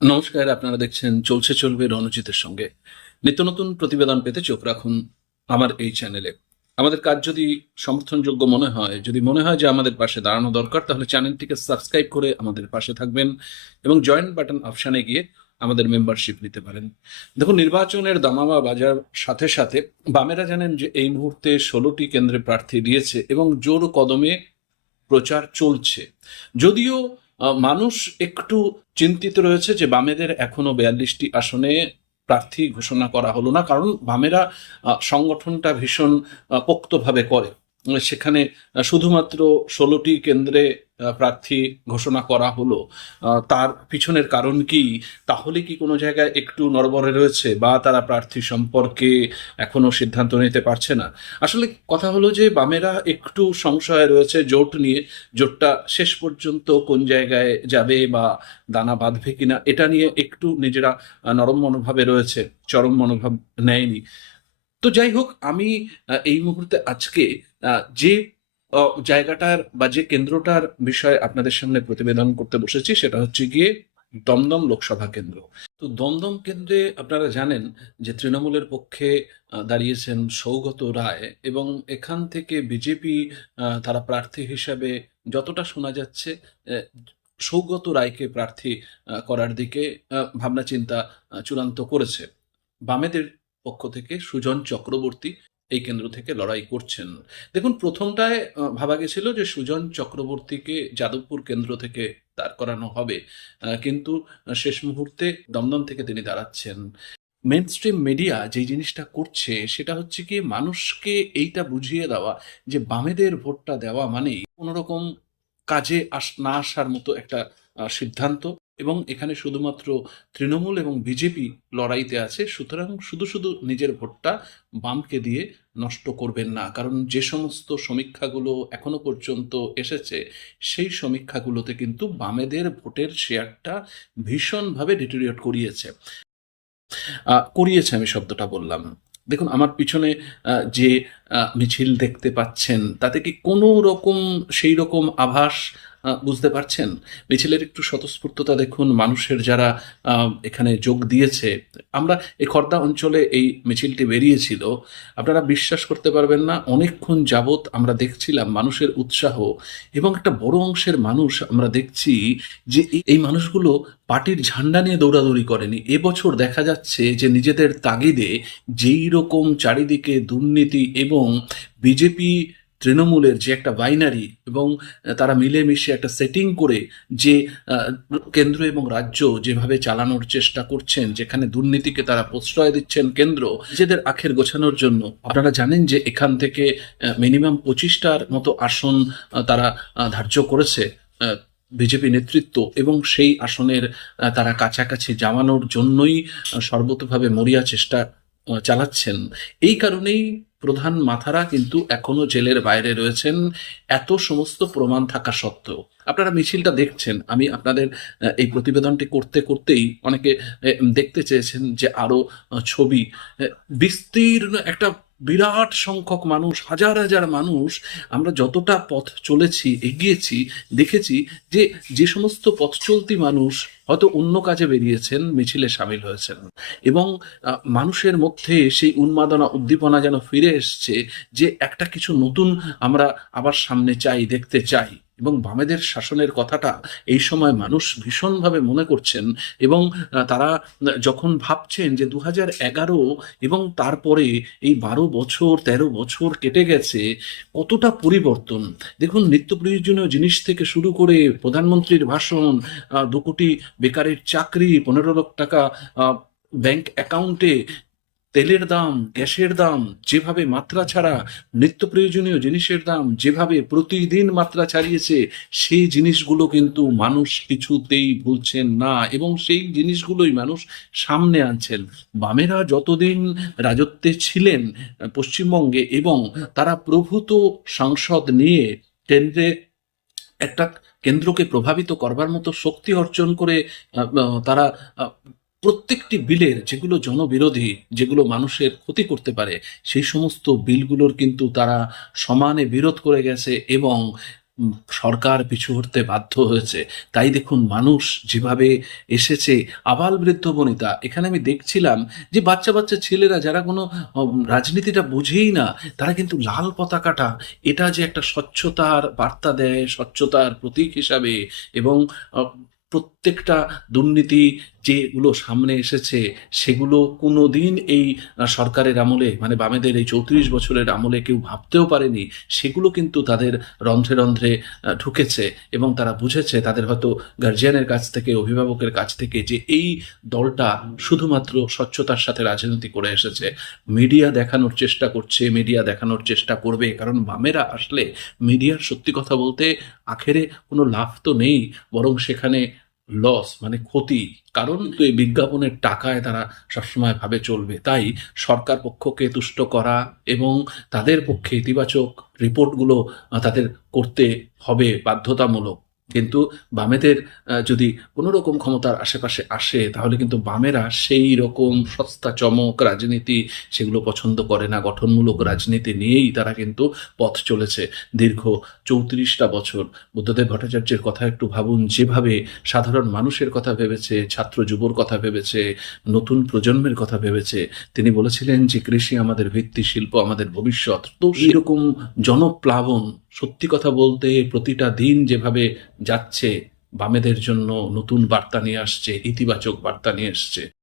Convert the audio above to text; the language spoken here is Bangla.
নমস্কার, আপনারা দেখছেন চলছে চলবে রণজিতের সঙ্গে। নিত্য নতুন প্রতিবেদন পেতে চোখ রাখুন আমার এই চ্যানেলে। আমাদের কাজ যদি সমর্থনযোগ্য মনে হয়, যদি মনে হয় যে আমাদের পাশে দাঁড়ানো দরকার, তাহলে চ্যানেলটিকে সাবস্ক্রাইব করে আমাদের পাশে থাকবেন এবং জয়েন্ট বাটন অপশানে গিয়ে আমাদের মেম্বারশিপ নিতে পারেন। দেখুন, নির্বাচনের দামামা বাজার সাথে সাথে বামেরা জানেন যে এই মুহূর্তে ষোলোটি কেন্দ্রে প্রার্থী দিয়েছে এবং জোর কদমে প্রচার চলছে। যদিও মানুষ একটু চিন্তিত রয়েছে যে বামেদের এখনও বিয়াল্লিশটি আসনে প্রার্থী ঘোষণা করা হলো না, কারণ বামেরা সংগঠনটা ভীষণ পোক্তভাবে করে। সেখানে শুধুমাত্র ষোলোটি কেন্দ্রে প্রার্থী ঘোষণা করা হলো। তার পিছনের কারণ কি? তাহলে কি কোনো জায়গায় একটু নড়বড়ে রয়েছে বা তারা প্রার্থী সম্পর্কে এখনও সিদ্ধান্ত নিতে পারছে না? আসলে কথা হলো যে বামেরা একটু সংশয়ে রয়েছে জোট নিয়ে। জোটটা শেষ পর্যন্ত কোন জায়গায় যাবে বা দানা বাঁধবে কিনা, এটা নিয়ে একটু নিজেরা নরম মনোভাবে রয়েছে, চরম মনোভাব নেয়নি। তো যাই হোক, আমি এই মুহূর্তে আজকে যে জায়গাটার বা যে কেন্দ্রটার বিষয়ে আপনাদের সামনে প্রতিবেদন করতে বসেছি সেটা হচ্ছে গিয়ে দমদম লোকসভা কেন্দ্র। তো দমদম কেন্দ্রে আপনারা জানেন যে তৃণমূলের পক্ষে দাঁড়িয়েছেন সৌগত রায় এবং এখান থেকে বিজেপি তারা প্রার্থী হিসাবে যতটা শোনা যাচ্ছে সৌগত রায়কে প্রার্থী করার দিকে ভাবনা চিন্তা চূড়ান্ত করেছে। বামেদের পক্ষ থেকে সুজন চক্রবর্তী এই কেন্দ্র থেকে লড়াই করছেন। দেখুন, প্রথমটায় ভাবা গেছিল যে সুজন চক্রবর্তীকে যাদবপুর কেন্দ্র থেকে দাঁড় করানো হবে। কিন্তু শেষ মুহূর্তে দমদম থেকে তিনি দাঁড়াচ্ছেন। মেন স্ট্রিম মিডিয়া যে জিনিসটা করছে, সেটা হচ্ছে কি, মানুষকে এইটা বুঝিয়ে দেওয়া যে বামেদের ভোটটা দেওয়া মানেই কোনোরকম কাজে আস, না আসার মতো একটা সিদ্ধান্ত। এবং এখানে শুধুমাত্র তৃণমূল এবং বিজেপি লড়াইতে আছে, সুতরাং শুধু শুধু নিজের ভোটটা বামকে দিয়ে নষ্ট করবেন না। কারণ যে সমস্ত সমীক্ষাগুলো এখনও পর্যন্ত এসেছে, সেই সমীক্ষাগুলোতে কিন্তু বামেদের ভোটের শেয়ারটা ভীষণভাবে ডিটোরিয়েট করিয়েছে। করিয়েছে আমি শব্দটা বললাম। দেখুন, আমার পিছনে যে মিছিল দেখতে পাচ্ছেন, তাতে কি কোনো রকম, সেই রকম আভাস বুঝতে পারছেন? মিছিলের একটু স্বতঃস্ফূর্ততা দেখুন। মানুষের যারা এখানে যোগ দিয়েছে, আমরা এই খর্দা অঞ্চলে এই মিছিলটি বেরিয়েছিল। আপনারা বিশ্বাস করতে পারবেন না, অনেকক্ষণ যাবৎ আমরা দেখছিলাম মানুষের উৎসাহ এবং একটা বড় অংশের মানুষ আমরা দেখছি যে এই- এই মানুষগুলো পার্টির ঝান্ডা নিয়ে দৌড়াদৌড়ি করেনি। এবছর দেখা যাচ্ছে যে নিজেদের তাগিদে যেই রকম চারিদিকে দুর্নীতি এবং বিজেপি তৃণমূলের যে একটা বাইনারি এবং তারা মিলেমিশে একটা সেটিং করে যে কেন্দ্র এবং রাজ্য যেভাবে চালানোর চেষ্টা করছেন, যেখানে দুর্নীতিকে তারা প্রশ্রয় দিচ্ছেন কেন্দ্র, নিজেদের আখের গোছানোর জন্য। আপনারা জানেন যে এখান থেকে মিনিমাম পঁচিশটার মতো আসন তারা ধার্য করেছে বিজেপি নেতৃত্ব এবং সেই আসনের তারা কাছাকাছি জামানোর জন্যই সর্বতভাবে মরিয়া চেষ্টা চালাচ্ছেন। এই কারণেই প্রধান মাথারা কিন্তু এখনও জেলের বাইরে রয়েছেন। এত সমস্ত প্রমাণ থাকা সত্ত্বেও। আপনারা মিছিলটা দেখছেন। আমি আপনাদের এই প্রতিবেদনটি করতে করতেই অনেকে দেখতে চেয়েছেন যে আরও ছবি। বিস্তীর্ণ একটা বিরাট সংখ্যক মানুষ, হাজার হাজার মানুষ, আমরা যতটা পথ চলেছি, এগিয়েছি, দেখেছি যে যে সমস্ত পথ চলতি মানুষ হয়তো অন্য কাজে বেরিয়েছেন, মিছিলে সামিল হয়েছেন। এবং মানুষের মধ্যে সেই উন্মাদনা, উদ্দীপনা যেন ফিরে এসছে যে একটা কিছু নতুন আমরা আবার সামনে চাই, দেখতে চাই। এবং বামেদের শাসনের কথাটা এই সময় মানুষ ভীষণভাবে মনে করছেন এবং তারা যখন ভাবছেন যে দু এগারো এবং তারপরে এই বারো বছর, তেরো বছর কেটে গেছে, কতটা পরিবর্তন? দেখুন, নিত্য প্রয়োজনীয় জিনিস থেকে শুরু করে প্রধানমন্ত্রীর ভাষণ দু কোটি বেকারের চাকরি, পনেরো লক্ষ টাকা ব্যাংক অ্যাকাউন্টে তেলের দাম, গ্যাসের দাম, যেভাবে মাত্রা ছাড়া নিত্য প্রয়োজনীয় জিনিসের দাম, যেভাবে প্রতিদিন মাত্রা ছাড়িয়েছে, সেই জিনিসগুলো কিন্তু মানুষ কিছুতেই ভুলছেন না এবং সেই জিনিসগুলোই মানুষ সামনে আনছেন। বামেরা যতদিন রাজত্বে ছিলেন পশ্চিমবঙ্গে এবং তারা প্রভূত সাংসদ নিয়ে কেন্দ্রে একটা কেন্দ্রকে প্রভাবিত করবার মতো শক্তি অর্জন করে তারা প্রত্যেকটি বিলের যেগুলো জনবিরোধী, যেগুলো মানুষের ক্ষতি করতে পারে, সেই সমস্ত বিলগুলোর কিন্তু তারা সমানে বিরোধ করে গেছে এবং সরকার পিছু হটতে বাধ্য হয়েছে। তাই দেখুন, মানুষ যেভাবে এসেছে, আবাল বৃদ্ধ বনিতা, এখানে আমি দেখছিলাম যে বাচ্চা বাচ্চা ছেলেরা যারা কোনো রাজনীতিটা বুঝেই না, তারা কিন্তু লাল পতাকাটা, এটা যে একটা স্বচ্ছতার বার্তা দেয়, স্বচ্ছতার প্রতীক হিসাবে এবং প্রত্যেকটা দুর্নীতি যেগুলো সামনে এসেছে, সেগুলো কোনোদিন এই সরকারের আমলে মানে বামেদের এই চৌত্রিশ বছরের আমলে কেউ ভাবতেও পারেনি, সেগুলো কিন্তু তাদের রন্ধ্রে রন্ধ্রে ঢুকেছে এবং তারা বুঝেছে, তাদের হয়তো গার্জিয়ানের কাছ থেকে, অভিভাবকের কাছ থেকে যে এই দলটা শুধুমাত্র স্বচ্ছতার সাথে রাজনীতি করে এসেছে। মিডিয়া দেখানোর চেষ্টা করছে মিডিয়া দেখানোর চেষ্টা করবে, কারণ বামেরা আসলে মিডিয়ার সত্যি কথা বলতে আখেরে কোনো লাভ তো নেই, বরং সেখানে লস মানে ক্ষতি। কারণ তো এই বিজ্ঞাপনের টাকায় তারা সবসময় ভাবে চলবে। তাই সরকার পক্ষকে তুষ্ট করা এবং তাদের পক্ষে ইতিবাচক রিপোর্টগুলো তাদের করতে হবে বাধ্যতামূলক। কিন্তু বামেদের যদি কোনো রকম ক্ষমতার আশেপাশে আসে, তাহলে কিন্তু বামেরা সেই রকম সস্তা চমক, রাজনীতি সেগুলো পছন্দ করে না। গঠনমূলক রাজনীতি নিয়েই তারা কিন্তু পথ চলেছে। দীর্ঘ চৌত্রিশটা বছর বুদ্ধদেব ভট্টাচার্যের কথা একটু ভাবুন। যেভাবে সাধারণ মানুষের কথা ভেবেছে, ছাত্র যুবর কথা ভেবেছে, নতুন প্রজন্মের কথা ভেবেছে, তিনি বলেছিলেন যে, কৃষি আমাদের ভিত্তি শিল্প, আমাদের ভবিষ্যৎ। তো এরকম জনপ্লাবন সত্যি কথা বলতে প্রতিটা দিন যেভাবে যাচ্ছে, বামেদের জন্য নতুন বার্তা নিয়ে আসছে, ইতিবাচক বার্তা নিয়ে আসছে